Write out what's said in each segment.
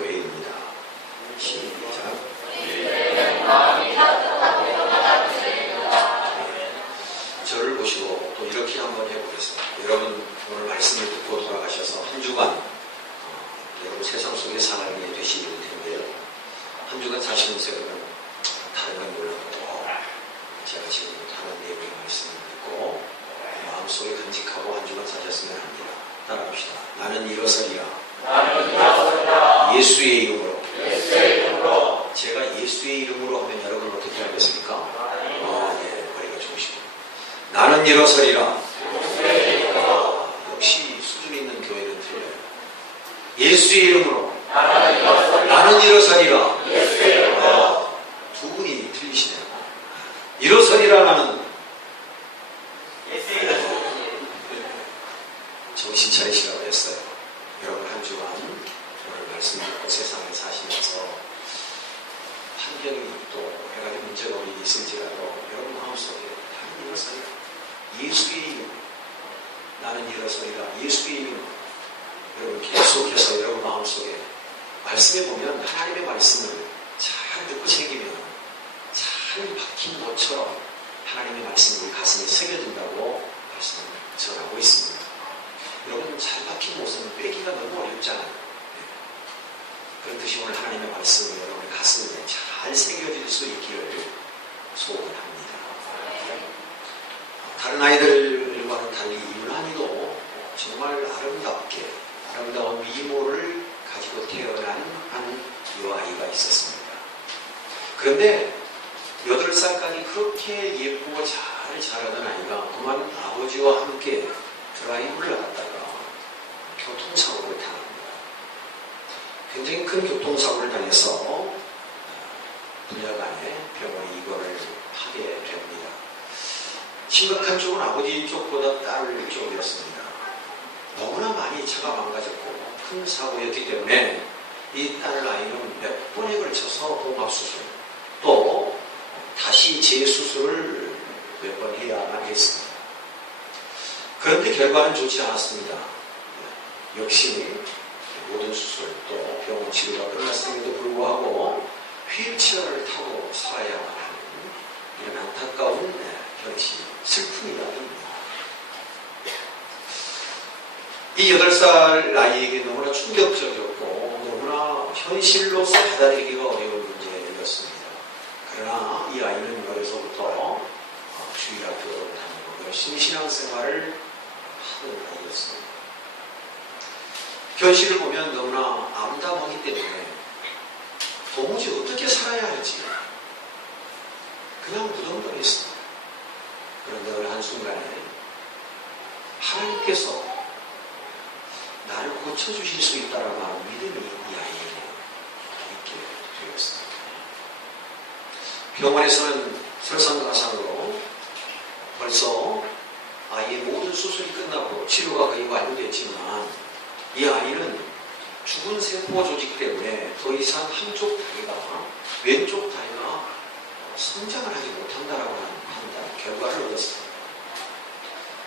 교회입니다. 시작. 저를 보시고 또 이렇게 한번 해보겠습니다. 여러분 오늘 말씀을 듣고 돌아가셔서 한 주간 여러분 세상 속에 사람이 되시길 텐데요. 한 주간 사시면서 여러분 다른 건 몰라도 제가 지금 하는 내용의 말씀을 듣고 마음속에 간직하고 한 주간 사셨으면 합니다. 따라합시다. 나는 일어서리라. 예수의 이름으로. 제가 예수의 이름으로 하면 여러분 어떻게 하겠습니까? 네, 머리가 좋으시고. 나는 일어서리라. 역시 수준 있는 교회는 틀려요. 예수의 이름으로. 나는 일어서리라. 두 분이 틀리시네요. 일어서리라는 정신 차리시라고 했어요. 여러분 한 주간 오늘 말씀 듣고 세상을 사시면서 환경이 또 여러 가지 문제가 우리 있을지라도 여러분 마음속에 나는 일어서리라. 예수의 이름. 나는 일어서리라. 예수의 이름. 여러분 계속해서 여러분 마음속에 말씀해 보면 하나님의 말씀을 잘 듣고 새기면 잘 박힌 것처럼 하나님의 말씀이 우리 가슴에 새겨진다고 말씀을 전하고 있습니다. 여러분 잘 박힌 옷은 빼기가 너무 어렵잖아요. 그렇듯이 오늘 하나님의 말씀이 여러분의 가슴에 잘 새겨질 수 있기를 소원합니다. 다른 아이들과는 달리 유난히도 정말 아름답게 아름다운 미모를 가지고 태어난 한 여아이가 있었습니다. 그런데 8살까지 그렇게 예쁘고 잘 자라던 아이가 그만 아버지와 함께 드라이브를 나갔다가 교통사고를 당합니다. 굉장히 큰 교통사고를 당해서 분야간에 병원에 입원을 하게 됩니다. 심각한 쪽은 아버지 쪽보다 딸 쪽이었습니다. 너무나 많이 차가 망가졌고 큰 사고였기 때문에 이 딸 아이는 몇 번에 걸쳐서 봉합수술 또 다시 재수술을 몇 번 해야만 했습니다. 그런데 결과는 좋지 않았습니다. 역시 모든 수술 또 병원 치료가 끝났음에도 불구하고 휠체어를 타고 살아야만 하는 이런 안타까운 현실, 슬픈 이야기입니다. 이 8살 나이에게 너무나 충격적이었고 너무나 현실로서 받아들이기가 어려운 문제였습니다. 그러나 이 아이는 어려서부터 주일학교를 다니고 열심히 신앙생활을 하는 아이였습니다. 현실을 보면 너무나 암담하기 때문에 도무지 어떻게 살아야 할지 그냥 무덤덤했습니다. 그런데 어느 한순간에 하나님께서 나를 고쳐주실 수 있다라고 하는 믿음이 이 아이에게 있게 되었습니다. 병원에서는 설상가상으로 벌써 아이의 모든 수술이 끝나고 치료가 거의 완료됐지만 이 아이는 죽은 세포 조직 때문에 더 이상 한쪽 다리가 왼쪽 다리가 성장을 하지 못한다라고 하는 판단 결과를 얻었습니다.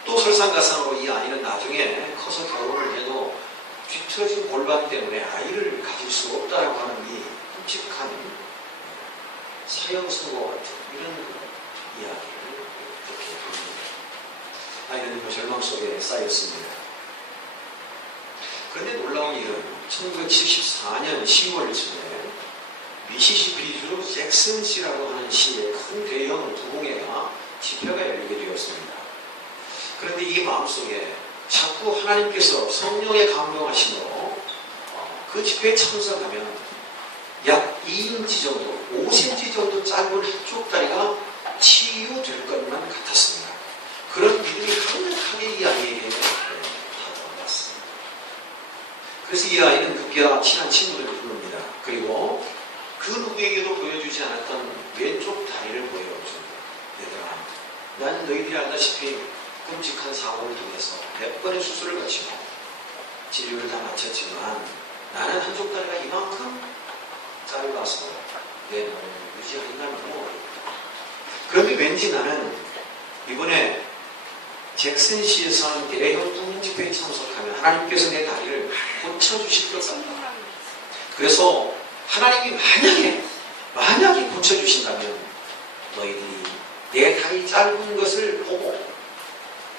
또 설상가상으로 이 아이는 나중에 커서 결혼을 해도 뒤틀어진 골반 때문에 아이를 가질 수 없다라고 하는 이 끔찍한 사형선고 같은 이런 이야기를 이렇게 합니다. 아이는 절망 속에 쌓였습니다. 그런데 놀라운 일은 1974년 10월쯤에 미시시피주 잭슨시라고 하는 시에 큰 대형 부흥회가 집회가 열리게 되었습니다. 그런데 이 마음속에 자꾸 하나님께서 성령의 감동하심으로 그 집회에 참석하면 약 2인치 정도, 5cm 정도 짧은 한쪽 다리가 치유될 것만 같았습니다. 그런 믿음이 강력하게 이 아이에게 다가왔습니다. 그래서 이 아이는 급기야 친한 친구들을 부릅니다. 그리고 그 누구에게도 보여주지 않았던 왼쪽 다리를 보여줍니다. 얘들아, 난 너희들이 알다시피 끔찍한 사고를 통해서 몇 번의 수술을 거치고 진료를 다 마쳤지만 나는 한쪽 다리가 이만큼 짧아서 내 몸을 유지하기가 너무 어렵다. 그런데 왠지 나는 이번에 잭슨시에서 하는 대형 국민 집회에 참석하면 하나님께서 내 다리를 고쳐주실 것 같다. 그래서 하나님이 만약에 고쳐주신다면 너희들이 내 다리 짧은 것을 보고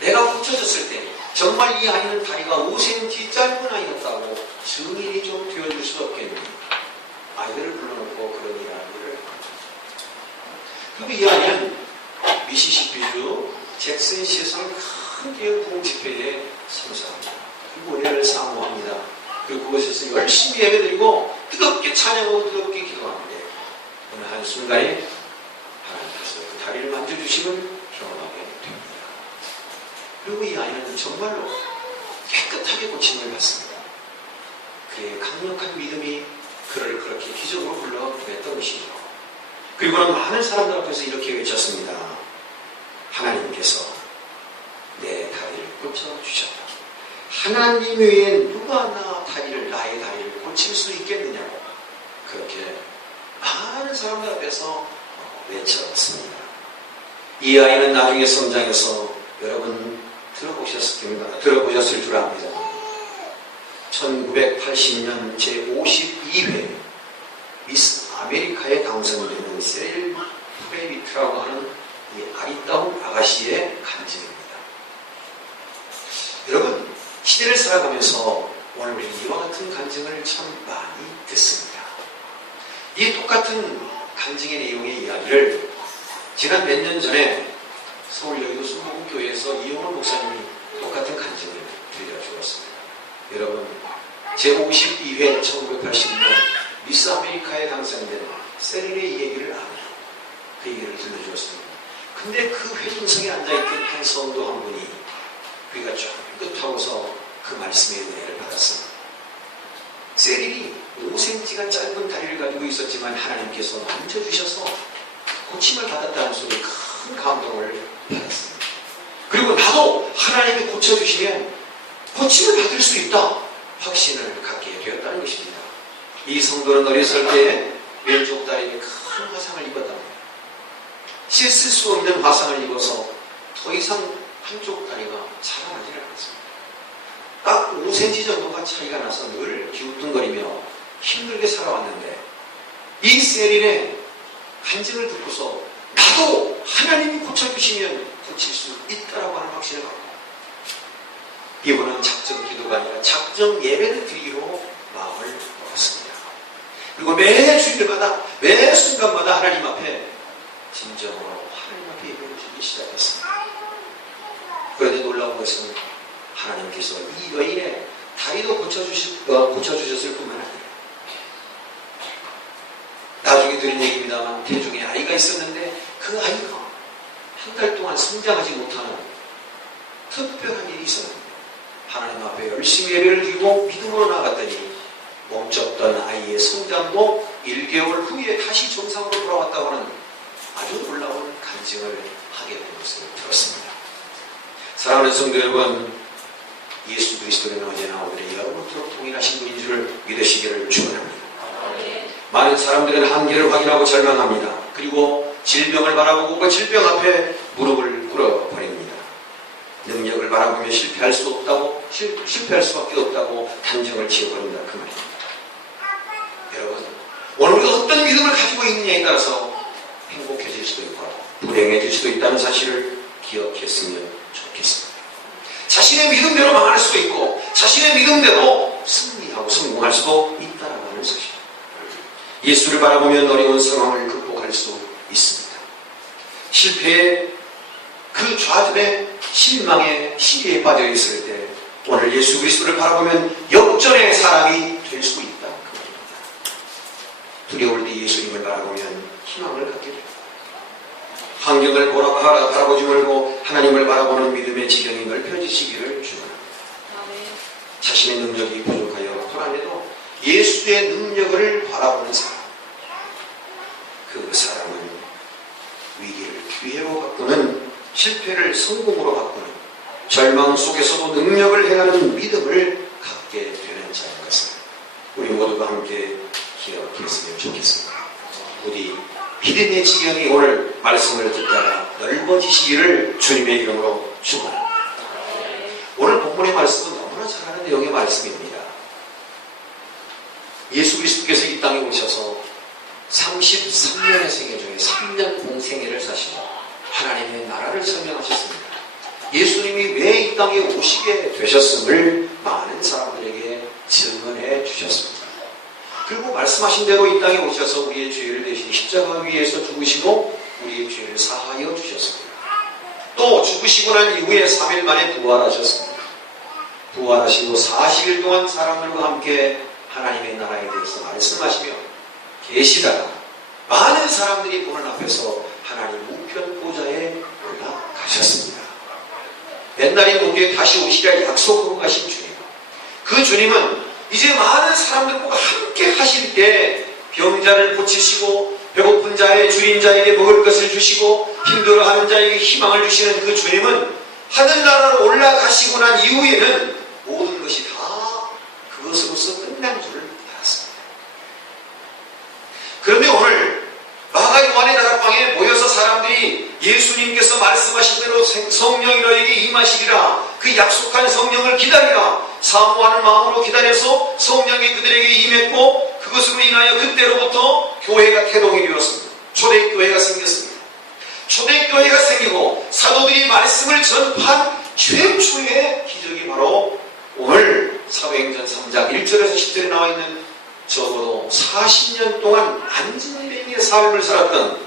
내가 고쳐졌을 때 정말 이 아이는 다리가 5cm 짧은 아이였다고 증인이 좀 되어줄 수 없겠니? 아이들을 불러놓고 그런 이야기를 합니다. 그리고 이 아이는 미시시피주 잭슨시에서 큰 대형 공집회에 참석합니다. 그리고 은혜를 사모합니다. 그리고 그곳에서 열심히 예배드리고 뜨겁게 찬양하고 뜨겁게 기도하는데 어느 한순간에 하나님께서 그 다리를 만져주심을 경험하게 됩니다. 그리고 이 아이는 정말로 깨끗하게 고침을 받습니다. 그의 강력한 믿음이 그를 그렇게 기적으로 불러냈던 것이죠. 그리고는 많은 사람들 앞에서 이렇게 외쳤습니다. 하나님께서 내 다리를 고쳐주셨다. 하나님 외에 누가 나의 다리를 고칠 수 있겠느냐고 그렇게 많은 사람들 앞에서 외쳤습니다. 이 아이는 나중에 성장해서 여러분 들어보셨을 줄 압니다. 1980년 제52회 미스 아메리카에 당선되는 세릴 프레비트라고 하는 이 아리따운 아가씨의 간증입니다. 여러분, 시대를 살아가면서 오늘 우리 이와 같은 간증을 참 많이 듣습니다. 이 똑같은 간증의 내용의 이야기를 지난 몇 년 전에 서울 여의도 순복음교회에서 이용원 목사님이 똑같은 간증을 들려주었습니다. 여러분, 제52회 1980년 미스 아메리카에 당선된 세릴의 얘기를 아는 그 얘기를 들려주었습니다. 근데 그 회중석에 앉아있던 한 성도 한 분이 귀가 쫑긋하고서 그 말씀의 은혜를 받았습니다. 세릴이 5cm가 짧은 다리를 가지고 있었지만 하나님께서 만져주셔서 고침을 받았다는 소리에 큰 감동을 받았습니다. 그리고 나도 하나님이 고쳐주시면 고침을 받을 수 있다 확신을 갖게 되었다는 것입니다. 이 성도는 어렸을 때 왼쪽 다리에 큰 화상을 입었답니다. 씻을 수 없는 화상을 입어서 더 이상 한쪽 다리가 자라나지를 않았습니다. 딱 5cm 정도가 차이가 나서 늘 기우뚱거리며 힘들게 살아왔는데 이 세릴의 간증을 듣고서 나도 하나님이 고쳐주시면 고칠 수 있다라고 하는 확신을 갖고 이번은 작정 기도가 아니라 작정 예배를 드리기로 마음을 먹었습니다. 그리고 매 주일마다 매 순간마다 하나님 앞에 진정으로 하나님 앞에 예배를 드리기 시작했습니다. 그런데 놀라운 것은 하나님께서 이 여인의 다리도 고쳐주셨을 뿐만 아니라 나중에 들은 얘기입니다만 대중에 아이가 있었는데 그 아이가 한 달 동안 성장하지 못하는 특별한 일이 있었는데 하나님 앞에 열심히 예배를 드리고 믿음으로 나아갔더니 멈췄던 아이의 성장도 1개월 후에 다시 정상으로 돌아왔다고 하는 아주 놀라운 간증을 하게 된 것을 들었습니다. 사랑하는 성도 여러분, 예수 그리스도는 언제나 오늘의 영원토록 동일하신 분인 줄을 믿으시기를 축원합니다. 많은 사람들은 한계를 확인하고 절망합니다. 그리고 질병을 바라보고 그 질병 앞에 무릎을 꿇어버립니다. 능력을 바라보며 실패할 수밖에 없다고 단정을 지어버린다 그 말입니다. 여러분, 오늘 우리가 어떤 믿음을 가지고 있느냐에 따라서 행복해질 수도 있고 불행해질 수도 있다는 사실을 기억했으면 좋겠습니다. 자신의 믿음대로 망할 수도 있고 자신의 믿음대로 승리하고 성공할 수도 있다라고 하는 사실. 예수를 바라보면 어려운 상황을 극복할 수 있습니다. 실패의 그 좌절의 실망의 시리에 빠져 있을 때 오늘 예수 그리스도를 바라보면 역전의 사람이 될 수 있다. 두려울 때 예수님을 바라보면 희망을 갖게 됩니다. 환경을 바라보지 말고 하나님을 바라보는 믿음의 지경이 넓혀지시기를 축원합니다. 자신의 능력이 부족하여 불안해도 예수의 능력을 바라보는 사람, 그 사람은 위기를 기회로 바꾸는, 실패를 성공으로 바꾸는, 절망 속에서도 능력을 행하는 믿음을 갖게 되는 자인 것을 우리 모두가 함께 기억했으면 좋겠습니다. 부디 믿음의 지경이 오늘 말씀을 듣다가 넓어지시기를 주님의 이름으로 축원합니다. 오늘 본문의 말씀은 너무나 잘 아는 내용의 말씀입니다. 예수 그리스도께서 이 땅에 오셔서 33년의 생애 중에 3년 공생애를 사시고 하나님의 나라를 설명하셨습니다. 예수님이 왜 이 땅에 오시게 되셨음을 많은 사람들에게 증언해 주셨습니다. 그리고 말씀하신 대로 이 땅에 오셔서 우리의 죄를 대신 십자가 위에서 죽으시고 우리의 죄를 사하여 주셨습니다. 또 죽으시고 난 이후에 3일 만에 부활하셨습니다. 부활하시고 40일 동안 사람들과 함께 하나님의 나라에 대해서 말씀하시며 계시다가 많은 사람들이 보는 앞에서 하나님 우편 보좌에 올라가셨습니다. 옛날에 목에 다시 오시리라 약속으로 가신 주님, 그 주님은 이제 많은 사람들과 함께 하실 때 병자를 고치시고 배고픈 자의 줄인 자에게 먹을 것을 주시고 힘들어하는 자에게 희망을 주시는 그 주님은 하늘나라로 올라가시고 난 이후에는 모든 것이 다 그것으로서 끝난 줄을 알았습니다. 그런데 오늘 마가 요한의 다락방에 모여서 사람들이 예수님께서 말씀하신 대로 성령이 너에게 임하시리라, 그 약속한 성령을 기다리라, 사모하는 마음으로 기다려서 성령이 그들에게 임했고 그것으로 인하여 그때로부터 교회가 개동이 되었습니다. 초대교회가 생겼습니다. 초대교회가 생기고 사도들이 말씀을 전파한 최초의 기적이 바로 오늘 사도행전 3장 1절에서 10절에 나와 있는 적어도 40년 동안 안진뱅이의 삶을 살았던,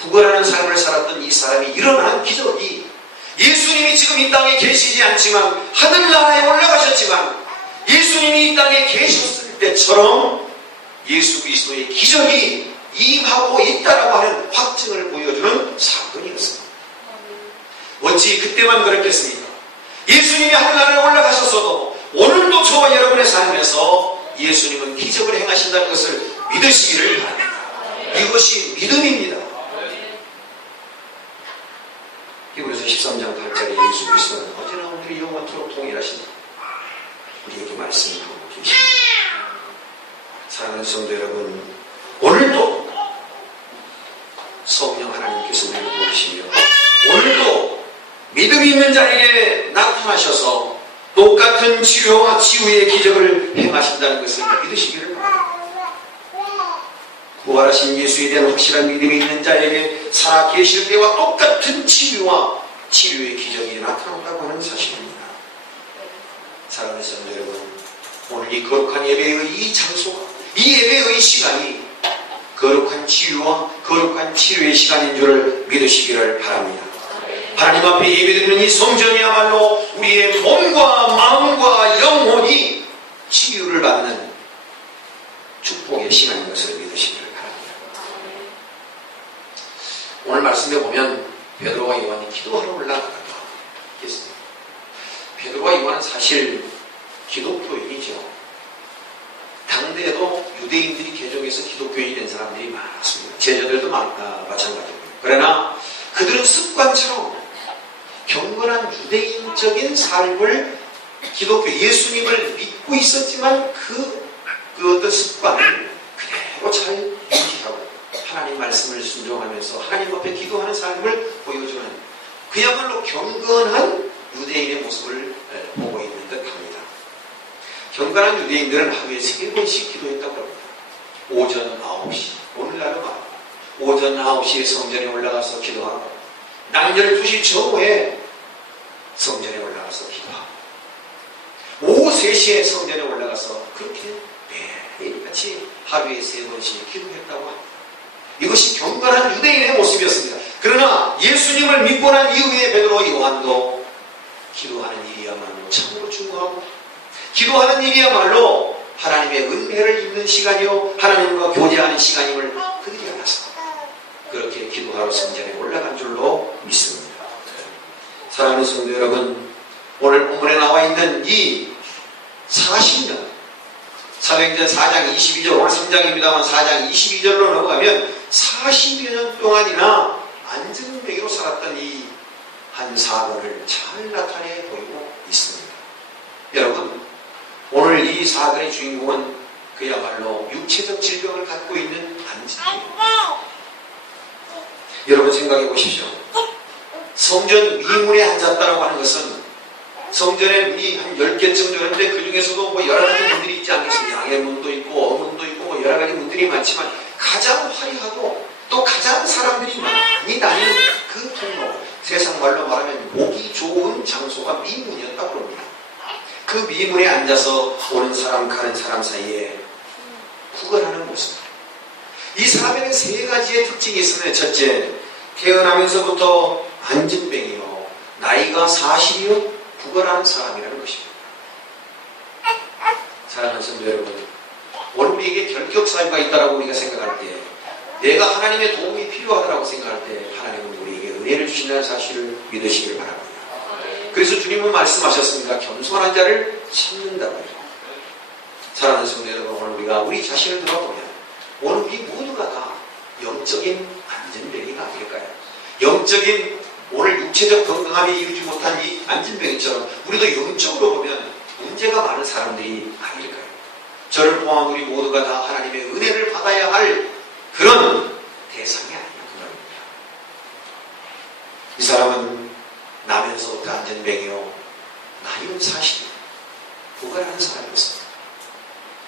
구걸하는 삶을 살았던 이 사람이 일어난 기적이, 예수님이 지금 이 땅에 계시지 않지만 하늘나라에 올라가셨지만 예수님이 이 땅에 계셨을 때처럼 예수 그리스도의 기적이 임하고 있다라고 하는 확증을 보여주는 사건이었습니다. 어찌 그때만 그랬겠습니까? 예수님이 하늘나라에 올라가셨어도 오늘도 저와 여러분의 삶에서 예수님은 기적을 행하신다는 것을 믿으시기를 바랍니다. 이것이 믿음입니다. 히브리서 13장 8절에 예수 그리스도는 어제나 오늘이 영원토록 동일하신다, 우리에게 말씀하고 계십니다. 사랑하는 성도 여러분, 오늘도 성령 하나님께서 우리를 도우시며 오늘도 믿음 있는 자에게 나타나셔서 똑같은 치료와 치유의 기적을 행하신다는 것을 믿으시기를 바랍니다. 부활하신 예수에 대한 확실한 믿음이 있는 자에게 살아 계실 때와 똑같은 치유와 치료의 기적이 나타난다고 하는 사실입니다. 사랑하는 성도 여러분, 오늘 이 거룩한 예배의 이 장소가, 이 예배의 시간이 거룩한 치유와 거룩한 치료의 시간인 줄을 믿으시기를 바랍니다. 하나님 앞에 예배드리는 이 성전이야말로 우리의 몸과 마음과 영혼이 치유를 받는 축복의 시간인 것을 믿으시기를 바랍니다. 오늘 말씀에 보면 베드로와 요한이 기도하러 올라가다가 있습니다. 베드로와 요한은 사실 기독교인이죠. 당대에도 유대인들이 개종해서 기독교인이 된 사람들이 많았습니다. 제자들도 마찬가지고요. 그러나 그들은 습관처럼 경건한 유대인적인 삶을, 기독교 예수님을 믿고 있었지만 그 어떤 습관을 그대로 잘 유지하고 하나님 말씀을 순종하면서 하나님 앞에 기도하는 삶을 보여주는 그야말로 경건한 유대인의 모습을 보고 있는 듯합니다. 경건한 유대인들은 하루에 3번씩 기도했다고 합니다. 오전 9시, 오늘날은 오전 9시에 성전에 올라가서 기도하고 낮 12시 전후에 성전에 올라가서 기도하고 오후 3시에 성전에 올라가서 그렇게 매일같이 하루에 3번씩 기도했다고 합니다. 이것이 경건한 유대인의 모습이었습니다. 그러나 예수님을 믿고 난 이후에 베드로 요한도 기도하는 일이야말로 참으로 중요하고, 기도하는 일이야말로 하나님의 은혜를 입는 시간이요 하나님과 교제하는 시간임을 그들이 알았습니다. 그렇게 기도하러 성전에 올라간 줄로 믿습니다. 사랑하는 성도 여러분, 오늘 본문에 나와 있는 이 40년, 사도행전 4장 22절, 오늘 3장입니다만 4장 22절로 넘어가면 40여 년 동안이나 안전뱅이로 살았던 이 한 사건을 잘 나타내 보이고 있습니다. 여러분, 오늘 이 사건의 주인공은 그야말로 육체적 질병을 갖고 있는 안진뱅이입니다. 여러분 생각해 보십시오. 성전 위문에 앉았다고 하는 것은 성전에 문이 한 10개쯤 되는데 그 중에서도 뭐 여러 가지 문들이 있지 않겠습니까? 양의 문도 종족들이 많지만 가장 화려하고 또 가장 사람들이 많이 다니는 그 통로, 세상 말로 말하면 보기 좋은 장소가 미문이었다고 합니다. 그 미문에 앉아서 오는 사람 가는 사람 사이에 구걸하는 모습. 이 사람에는 세 가지의 특징이 있으면, 첫째, 태어나면서부터 안진뱅이요, 나이가 40이요 구걸하는 사람이라는 것입니다. 사랑하는 성도 여러분, 오늘 우리에게 결격 사유가 있다고 우리가 생각할 때, 내가 하나님의 도움이 필요하다고 생각할 때 하나님은 우리에게 은혜를 주신다는 사실을 믿으시길 바랍니다. 그래서 주님은 말씀하셨습니다. 겸손한 자를 찾는다고요. 사랑하는 성도 여러분, 오늘 우리가 우리 자신을 돌아보면 오늘 우리 모두가 다 영적인 안진뱅이가 아닐까요? 영적인 오늘 육체적 건강함이 이루지 못한 이 안진뱅이처럼 우리도 영적으로 보면 문제가 많은 사람들이 아닐까요? 저를 포함한 우리 모두가 다 하나님의 은혜를 받아야 할 그런 대상이 아니냐 그 말입니다. 이 사람은 나면서부터 안진뱅이요, 나이는 40, 구걸하는 사람이었습니다.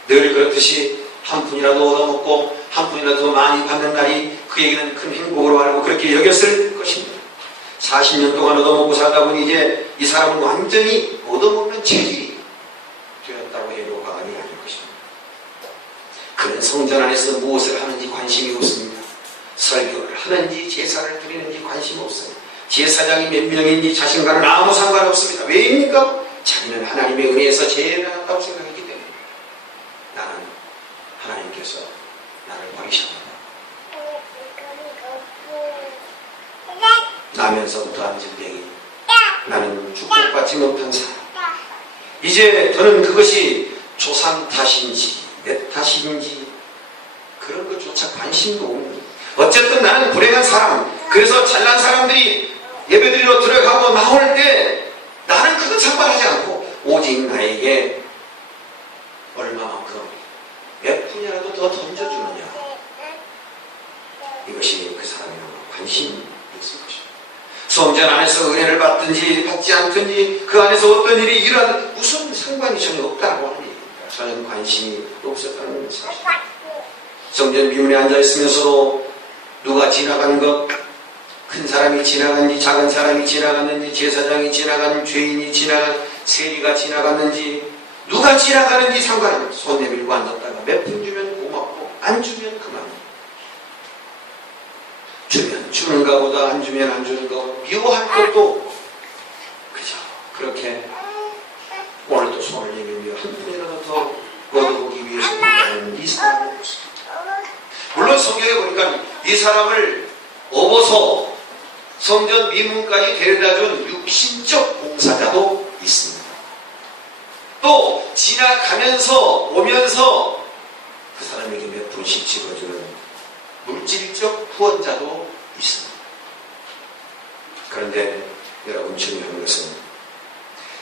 늘 그렇듯이 한 푼이라도 얻어먹고 한 푼이라도 더 많이 받는 날이 그에게는 큰 행복으로 알고 그렇게 여겼을 것입니다. 40년 동안 얻어먹고 살다 보니 이제 이 사람은 완전히 얻어먹는 체질이 되었다고 해도 과언이 아닐 것입니다. 그는 성전 안에서 무엇을 하는지 관심이 없습니다. 설교를 하는지 제사를 드리는지 관심 없어요. 제사장이 몇 명인지 자신과는 아무 상관없습니다. 왜입니까? 자기는 하나님의 은혜에서 제일 나았다고 생각했기 때문에. 나는 하나님께서 나를 버리셨다. 나면서부터 안진뱅이, 나는 축복받지 못한 사람. 이제 저는 그것이 조상 탓인지 내 탓인지 그런 것조차 관심도 없는, 어쨌든 나는 불행한 사람. 그래서 잘난 사람들이 예배드리러 들어가고 나올 때 나는 그건 상관하지 않고 오직 나에게 얼마만큼 몇 푼이라도 더 던져주느냐, 이것이 그 사람의 관심이었을 것입니다. 성전 안에서 은혜를 받든지 받지 않든지 그 안에서 어떤 일이 일어나든 무슨 상관이 전혀 없다고 하는 얘기입니다. 전혀 관심이 없었다는 사실입니다. 성전 미문에 앉아있으면서도 누가 지나간 것, 큰 사람이 지나갔는지 작은 사람이 지나갔는지 제사장이 지나간 죄인이 지나간 세리가 지나갔는지 누가 지나가는지 상관없이 손 내밀고 앉았다가 몇 푼 주면 고맙고 안 주면 그만. 주면 주는가 보다 안 주면 안 주는가 보다 미워할 것도 그죠. 그렇게 오늘도 손을 내밀며 한 푼이라도 더 얻어보기 위해서 나는 이 사람을 보습니다. 물론 성경에 보니까 이 사람을 업어서 성전 미문까지 데려다준 육신적 봉사자도 있습니다. 또 지나가면서 오면서 그 사람에게 몇 푼씩 집어주는 물질적 후원자도 있습니다. 그런데 여러분 중요한 것은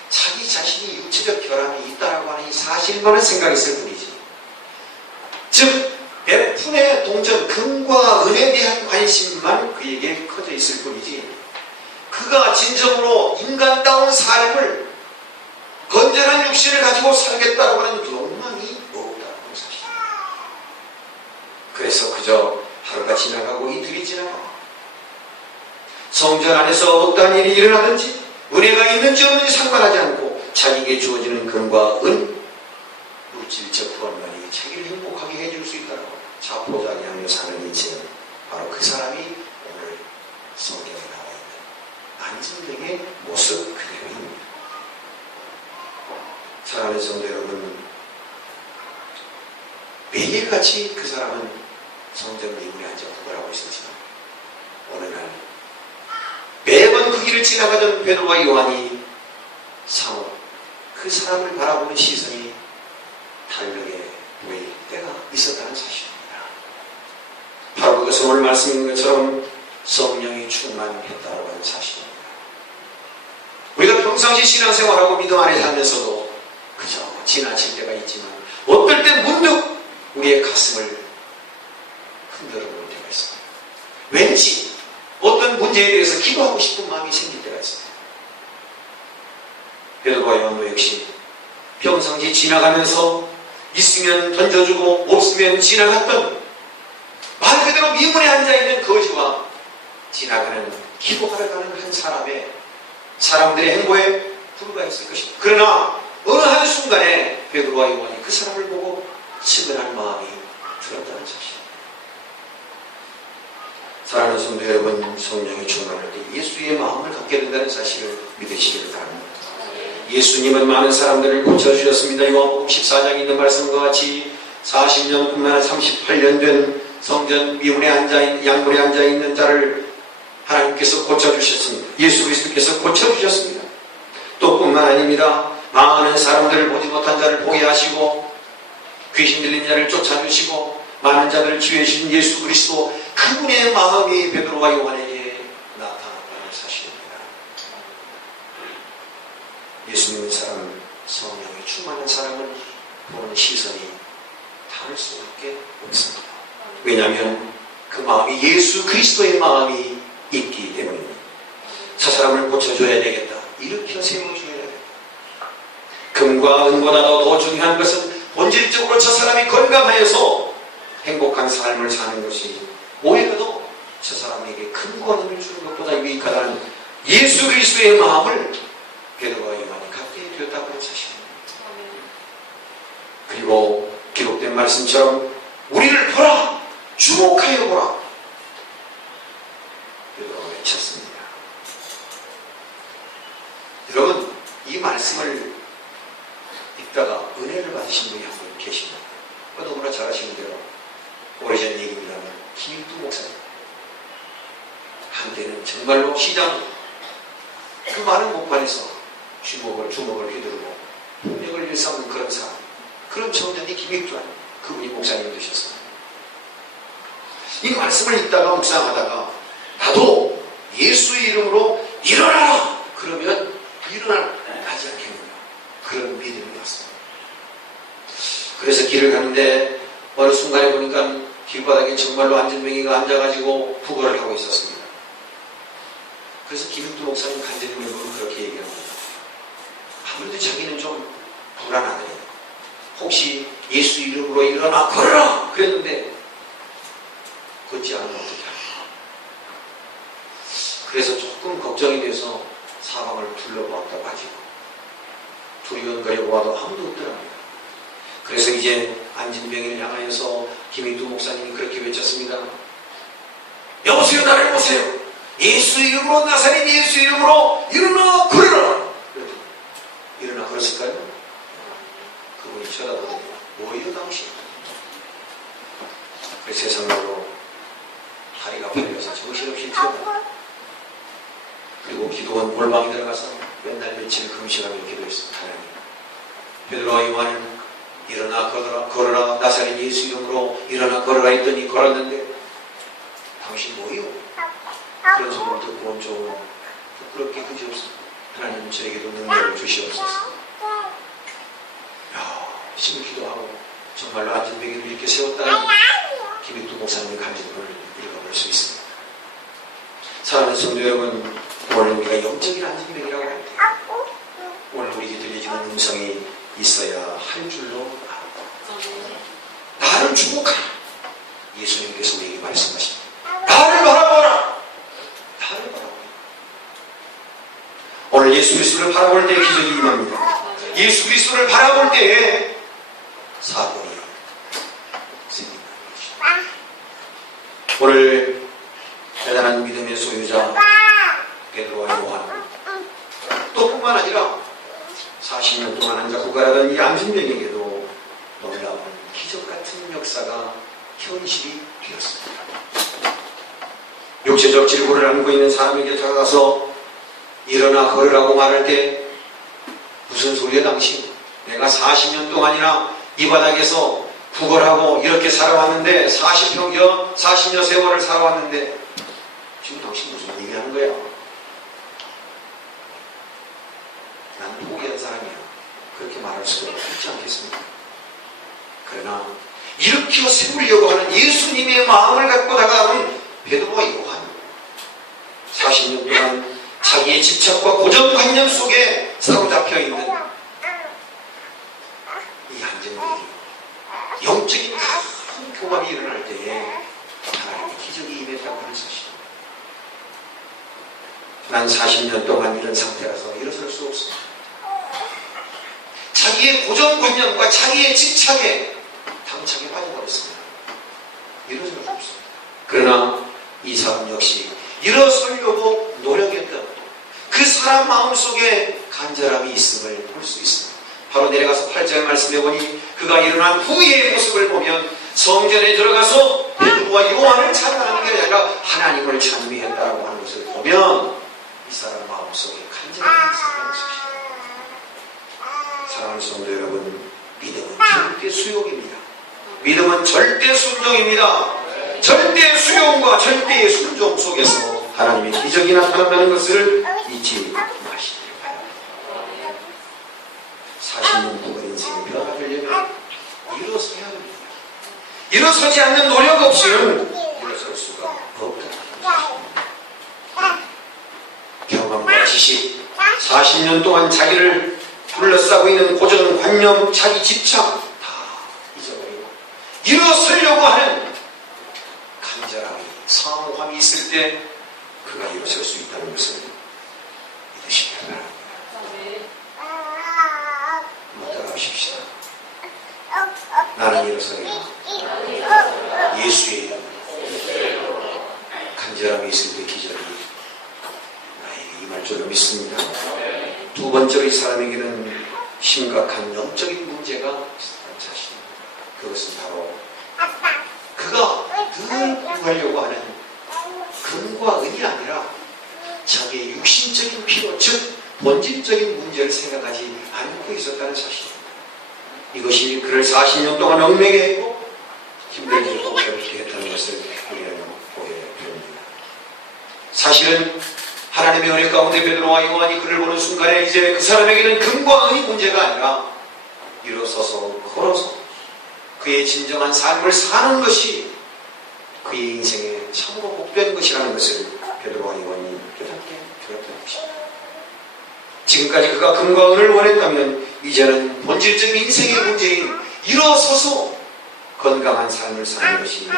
자기 자신이 육체적 결함이 있다라고 하는 이 사실만을 생각했을 뿐이지, 즉 베푼의 동전, 금과 은에 대한 관심만 그에게 커져 있을 뿐이지, 그가 진정으로 인간다운 삶을, 건전한 육신을 가지고 살겠다고 하는 욕망이 없다는 사실입니다. 그래서 그저 하루가 지나가고 이틀이 지나가고 성전 안에서 어떠한 일이 일어나든지 은혜가 있는지 없는지 상관하지 않고 자기에게 주어지는 금과 은, 물질적 후원만이 자기를 행복하게 해줄 수 있다고 자포자기하며 사는 인생, 바로 그 사람이 오늘 성경에 나와 있는 안진뱅의 모습 그대로입니다. 사랑하는 성도 여러분, 매일같이 그 사람은 성전 미문에 앉아 구걸하고 있었지만 어느 날 매번 그 길을 지나가던 베드로와 요한이 사뭇 그 사람을 바라보는 시선이 다르게 보일 때가 있었다는 사실입니다. 바로 그것은 오늘 말씀 있는 것처럼 성령이 충만했다고 하는 사실입니다. 우리가 평상시 신앙생활하고 믿음 안에 살면서도 그저 지나칠 때가 있지만 어떨 때 문득 우리의 가슴을 흔들어 보는 때가 있습니다. 왠지 어떤 문제에 대해서 기도하고 싶은 마음이 생길 때가 있습니다. 베드로와 요한도 역시 평상시 지나가면서 있으면 던져주고 없으면 지나갔던 말 그대로 미문에 앉아있는 거지와 지나가는 기도하러 가는 한 사람들의 행보에 불과했을 것입니다. 그러나 어느 한순간에 베드로와 요한이 그 사람을 보고 측은한 마음이 들었다는 사실입니다. 사랑하는 성도 여러분, 성령이 충만할 때 예수의 마음을 갖게 된다는 사실을 믿으시기를 바랍니다. 예수님은 많은 사람들을 고쳐주셨습니다. 요한복음 14장에 있는 말씀과 같이 40년 뿐만 38년 된 성전 미문에 양문에 앉아있는 자를 하나님께서 고쳐주셨습니다. 예수 그리스도께서 고쳐주셨습니다. 또 뿐만 아닙니다. 많은 사람들을 보지 못한 자를 보게 하시고 귀신 들린 자를 쫓아주시고 많은 자들을 치유해 주신 예수 그리스도, 그분의 마음이 베드로와 요한에게 나타났다는 사실입니다. 예수 믿는 사람, 성령이 충만한 사람은 보는 시선이 다를 수밖에 없습니다. 왜냐하면 그 마음이 예수 그리스도의 마음이 있기 때문입니다. 저 사람을 고쳐줘야 되겠다, 일으켜 세워줘야 되겠다. 금과 은보다 더 중요한 것은 본질적으로 저 사람이 건강하여서 행복한 삶을 사는 것이 오히려도 저 사람에게 큰 권한을 주는 것보다 유익하다는 예수 그리스도의 마음을 베드로와 요한이 갖게 되었다고 하는 사실입니다. 그리고 기록된 말씀처럼 우리를 보라, 주목하여 보라, 베드로가 외쳤습니다. 여러분, 이 말씀을 읽다가 은혜를 받으신 분이 한 분 계십니다. 너무나 잘 아시는 대로 오래전 얘기입니다만 김익두 목사님, 한때는 정말로 시장 그 많은 목판에서 주먹을 휘두르고 폭력을 일삼는 그런 사람, 그런 청년이 김익두 아닙니다. 그분이 목사님이 되셨습니다. 이 말씀을 읽다가 묵상하다가 나도 예수의 이름으로 일어나라 그러면 일어나지 않겠느냐, 그런 믿음이었습니다. 그래서 길을 가는데 어느 순간에 보니까 길바닥에 정말로 안진뱅이가 앉아가지고 부거를 하고 있었습니다. 그래서 김익두 목사님 간증을 보면 그렇게 얘기합니다. 아무래도 자기는 좀 불안하네요. 혹시 예수 이름으로 일어나 걸어라 그랬는데 걷지 않으면 어떻게 할까. 그래서 조금 걱정이 돼서 사방을 둘러보았다 빠지고 두리번거려 보아도 아무도 없더랍니다. 그래서 이제 안진병이를 향하여서 김익두 목사님이 그렇게 외쳤습니다. 여보세요, 나를 보세요. 예수 이름으로, 나사렛 예수 이름으로 일어나 걸어라. 일어나 걸었을까요? 그분이 쳐다보더니 뭐예요 당신? 그 세상으로 다리가 풀려서 정신없이 튀어나와. 그리고 기도원 몰방에 들어가서 맨날 며칠 금식하며 기도했습니다. 하나님, 베드로와 요한은 일어나 걸어라, 나사렛 예수 이름으로 일어나 걸어라 했더니 걸었는데 당신 뭐예요? 그런 소리를 듣고 온 좀 부끄럽게 그지없습니다. 하나님, 저에게도 능력을 주시옵소서. 열심히 기도하고 정말로 안진뱅이를 이렇게 세웠다는 김익두 목사님의 간증을 읽어볼 수 있습니다. 사랑하는 성도 여러분, 오늘 우리가 영적인 안진뱅이라고 할 때 오늘 우리에게 들려지는 음성이 있어야 할 줄로 압니다. 나를 주목하라. 예수님께서 우리에게 말씀하십니다. 나를 바라보라. 나를 바라보라. 오늘 예수 그리스도를 바라볼 때 기적이 임합니다. 예수 그리스도를 바라볼 때에 사건이 생긴다는 것입니다. 오늘 대단한 믿음의 소유자 베드로와 요한, 또 뿐만 아니라 40년 동안 앉아 구걸하던 이 안진병에게도 놀라운 기적같은 역사가 현실이 되었습니다. 육체적 질고를 안고 있는 사람에게 다가가서 일어나 걸으라고 말할 때 무슨 소리야 당신? 내가 40년 동안이나 이 바닥에서 구걸하고 이렇게 살아왔는데 40년 세월을 살아왔는데 지금 당신 무슨 얘기하는 거야? 난 포기한 사람이야. 그렇게 말할 수도 있지 않겠습니까? 그러나 일으켜 세우려고 하는 예수님의 마음을 갖고 다가가는 베드로와 요한, 40년 동안 자기의 집착과 고정관념 속에 사로잡혀 있는 이 안진뱅이, 영적인 큰 교감이 일어날 때에 찬미했다고 하는 사실. 난 40년 동안 이런 상태라서 일어설 수 없습니다. 자기의 고정관념과 자기의 집착에 당착에 빠져버렸습니다. 일어설 수 없습니다. 그러나 이 사람 역시 일어서려고 노력했던 그 사람 마음속에 간절함이 있음을 볼 수 있습니다. 바로 내려가서 8절 말씀해 보니 그가 일어난 후의 모습을 보면 성전에 들어가서 베드로와 요한을 찬양하는 게 아니라 하나님을 찬미했다라고 하는 것을 보면 이 사람 마음속에 간절함이 있었다는 것입니다. 사랑하는 성도 여러분, 믿음은 절대 수용입니다. 믿음은 절대 순종입니다. 절대 수용과 절대의 순종 속에서 하나님의 기적이 나타난다는 것을 잊지 마시길 바랍니다. 40년 동안 인생이 변화가 되려면 일어서야 합니다. 일어서지 않는 노력 없이는 일어설 수가 없다. 경험과 지식, 40년 동안 자기를 둘러싸고 있는 고정관념, 자기 집착 다 잊어버리고 일어서려고 하는 간절함이, 사모함이 있을 때 그가 일어설 수 있다는 것을 믿으시기 바랍니다. 따라하십시다. 나는 일어서리라. 예수의 이름. 간절함이 있을 때 기적이 나에게 임할 줄로 믿습니다. 두 번째로 이 사람에게는 심각한 영적인 문제가 있었다는 사실입니다. 그것은 바로 그가 늘 구하려고 하는 금과 은이 아니라 자기의 육신적인 필요, 즉 본질적인 문제를 생각하지 않고 있었다는 사실입니다. 이것이 그를 40년 동안 얽매게 했고 힘들게 했고 괴롭게 했다는 것을 우리는 보여야 됩니다. 사실은 하나님의 은혜 가운데 베드로와 요한이 그를 보는 순간에 이제 그 사람에게는 금과 은이 문제가 아니라 일어서서 걸어서 그의 진정한 삶을 사는 것이 그의 인생에 참으로 복된 것이라는 것을 베드로와 요한이 깨닫게 되었던 것입니다. 지금까지 그가 금과 은을 원했다면 이제는 본질적인 인생의 문제인 일어서서 건강한 삶을 사는 것이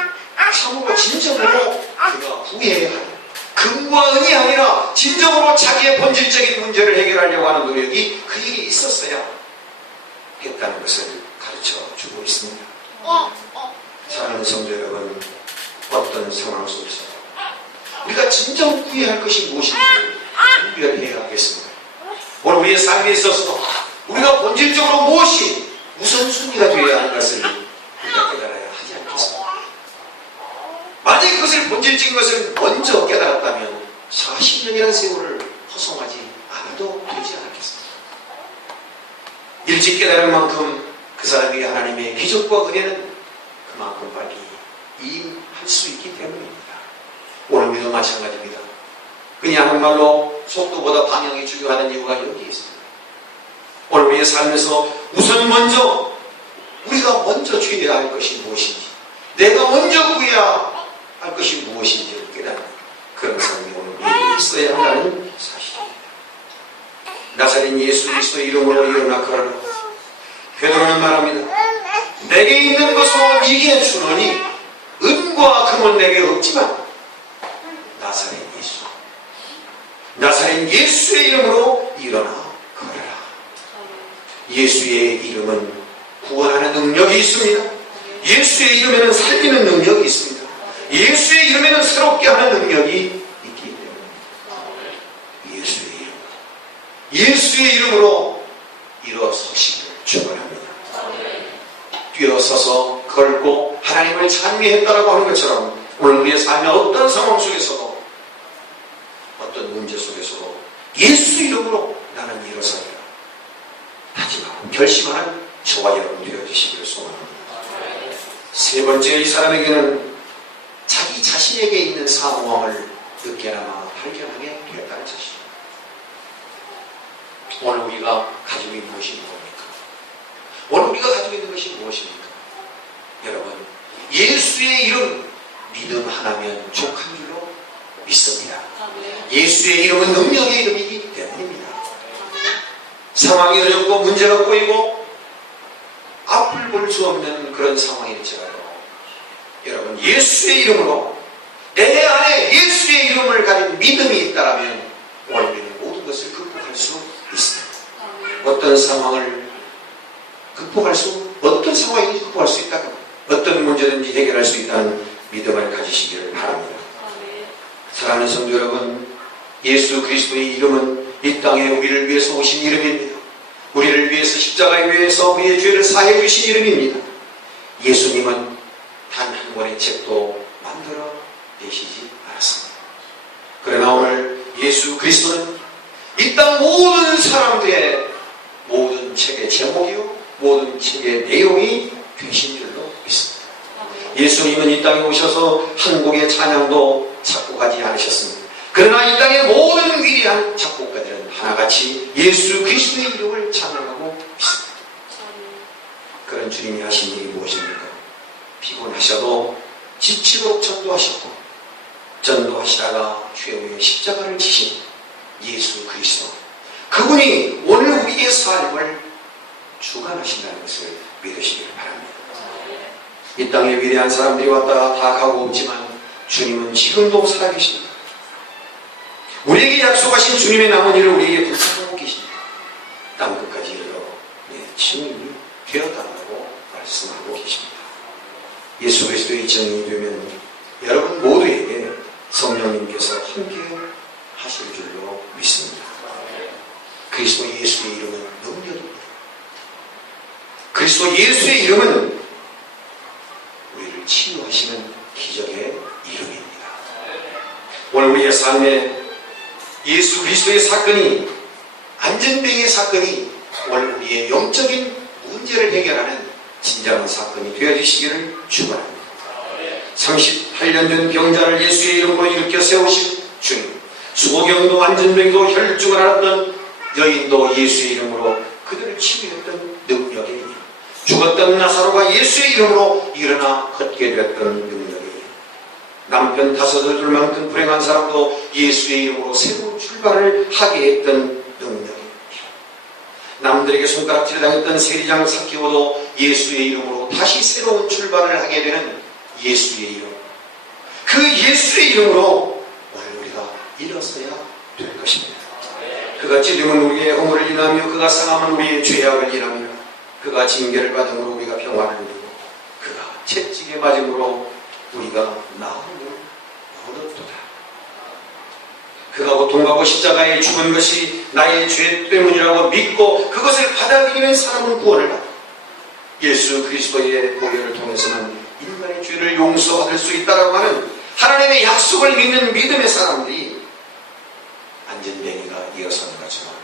참으로 진정으로 그가 구해야 하는 금과 은이 아니라 진정으로 자기의 본질적인 문제를 해결하려고 하는 노력이 그에게 있었어야 했다는 것을 가르쳐주고 있습니다. 사랑하는 성도 여러분, 어떤 상황 속에서 우리가 진정 구해야 할 것이 무엇인지 분별해야 하겠습니다. 오늘 우리의 삶에 있어서 우리가 본질적으로 무엇이 우선순위가 되어야 하는 것을 우리가 깨달아야 하지 않겠습니까? 만약 그것을 본질적인 것을 먼저 깨달았다면 40년이라는 세월을 허송하지 않아도 되지 않겠습니까? 일찍 깨달은 만큼 그 사람에게 하나님의 기적과 은혜는 그만큼 빨리 임할 수 있기 때문입니다. 오늘 우리도 마찬가지입니다. 그냥 하는 말로 속도보다 방향이 중요하는 이유가 여기 있습니다. 오늘 우리의 삶에서 우선 먼저 우리가 먼저 주의해야 할 것이 무엇인지, 내가 먼저 구해야 할 것이 무엇인지를 깨닫는 그런 삶이 오늘 우리에게 있어야 한다는 사실입니다. 나사렛 예수 그리스도의 이름으로 일어나 걸어라. 베드로는 말합니다. 내게 있는 것으로 네게 주노니 은과 금은 내게 없지만 나사렛 예수, 나사렛 예수의 이름으로 일어나 걸어라. 예수의 이름은 구원하는 능력이 있습니다. 예수의 이름에는 살리는 능력이 있습니다. 예수의 이름에는 새롭게 하는 능력이 있기 때문입니다. 예수의 이름, 예수의 이름으로 일어서시기를 축원합니다. 뛰어서서 걸고 하나님을 찬미했다라고 하는 것처럼 오늘 우리의 삶의 어떤 상황 속에서도 어떤 문제 속에서도 예수 이름으로 나는 일어서리라 하지만 결심하는 저와 여러분 되어주시기를 소원합니다. 세 번째, 이 사람에게는 자기 자신에게 있는 사모함을 늦게나마 발견하게 되었다는 사실입니다. 오늘 우리가 가지고 있는 것이 무엇입니까? 오늘 우리가 가지고 있는 것이 무엇입니까? 여러분, 예수의 이름 믿음 하나면 족한 줄로 믿습니다. 예수의 이름은 능력의 이름이기 때문입니다. 상황이 어렵고 문제가 꼬이고 앞을 볼 수 없는 그런 상황일지라도 여러분, 예수의 이름으로 내 안에 예수의 이름을 가진 믿음이 있다면 오늘 우리는 모든 것을 극복할 수 있습니다. 어떤 상황을 어떤 상황이든지 극복할 수 있다. 어떤 문제든지 해결할 수 있다는 믿음을 가지시기를 바랍니다. 사랑하는 성도 여러분, 예수 그리스도의 이름은 이 땅에 우리를 위해서 오신 이름입니다. 우리를 위해서 십자가에 위해서 우리의 죄를 사해 주신 이름입니다. 예수님은 단 한 권의 책도 만들어 내시지 않았습니다. 그러나 오늘 예수 그리스도는 이 땅 모든 사람들의 모든 책의 제목이요 모든 책의 내용이 되신 줄로 믿습니다. 예수님은 이 땅에 오셔서 한 곡의 찬양도 작곡하지 않으셨습니다. 그러나 이 땅의 모든 위대한 작곡가들은 하나같이 예수 그리스도의 이름을 찬양하고 있습니다. 그런 주님이 하신 일이 무엇입니까? 피곤하셔도 지치도록 전도하셨고 전도하시다가 최후의 십자가를 지신 예수 그리스도, 그분이 오늘 우리의 삶을 주관하신다는 것을 믿으시기를 바랍니다. 이 땅에 위대한 사람들이 왔다 다 가고 없지만 주님은 지금도 살아계십니다. 우리에게 약속하신 주님의 남은 일을 우리에게 부탁하고 계십니다. 땅끝까지 이르러 내 증인이 되었다고 말씀하고 계십니다. 예수 그리스도의 증인이 되면 여러분 모두에게 성령님께서 함께 하실 줄로 믿습니다. 그리스도 예수의 이름은 능력입니다. 그리스도 예수의 이름은 우리를 치유하시는 기적의 이름입니다. 오늘 우리의 삶에 예수 그리스도의 사건이, 안전병의 사건이 오늘 우리의 영적인 문제를 해결하는 진정한 사건이 되어주시기를 축원합니다. 38년 된 병자를 예수의 이름으로 일으켜 세우신 주님, 수호경도 안전병도 혈증을 앓았던 여인도 예수의 이름으로 그들을 치유했던 능력의 이름, 죽었던 나사로가 예수의 이름으로 일어나 걷게 되었던 능력의 이름, 남편 다섯을 둘 만큼 불행한 사람도 예수의 이름으로 새로운 출발을 하게 했던 능력의 이름, 남들에게 손가락질을 당했던 세리장 삭개오도 예수의 이름으로 다시 새로운 출발을 하게 되는 예수의 이름, 그 예수의 이름으로 오늘 우리가 일어서야 될 것입니다. 그가 찔림은 우리의 허물을 인하며 그가 상함은 우리의 죄악을 인하며 그가 징계를 받음으로 우리가 평화를 누리고 그가 채찍에 맞음으로 우리가 나음을 얻었도다. 그가 고통받고 십자가에 죽은 것이 나의 죄 때문이라고 믿고 그것을 받아들이는 사람은 구원을 받고 예수 그리스도의 보혈을 통해서는 인간의 죄를 용서받을 수 있다라고 하는 하나님의 약속을 믿는 믿음의 사람들이 안전뱅이가 일어서는 것처럼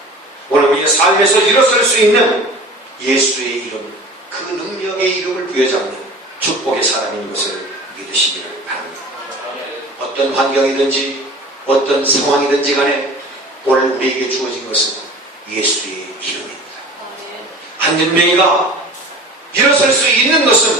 오늘 우리의 삶에서 일어설 수 있는 예수의 이름, 그 능력의 이름을 부여잡는 축복의 사람인 것을 믿으시기를 바랍니다. 어떤 환경이든지 어떤 상황이든지 간에 오늘 우리에게 주어진 것은 예수의 이름입니다. 안전뱅이가 일어설 수 있는 것은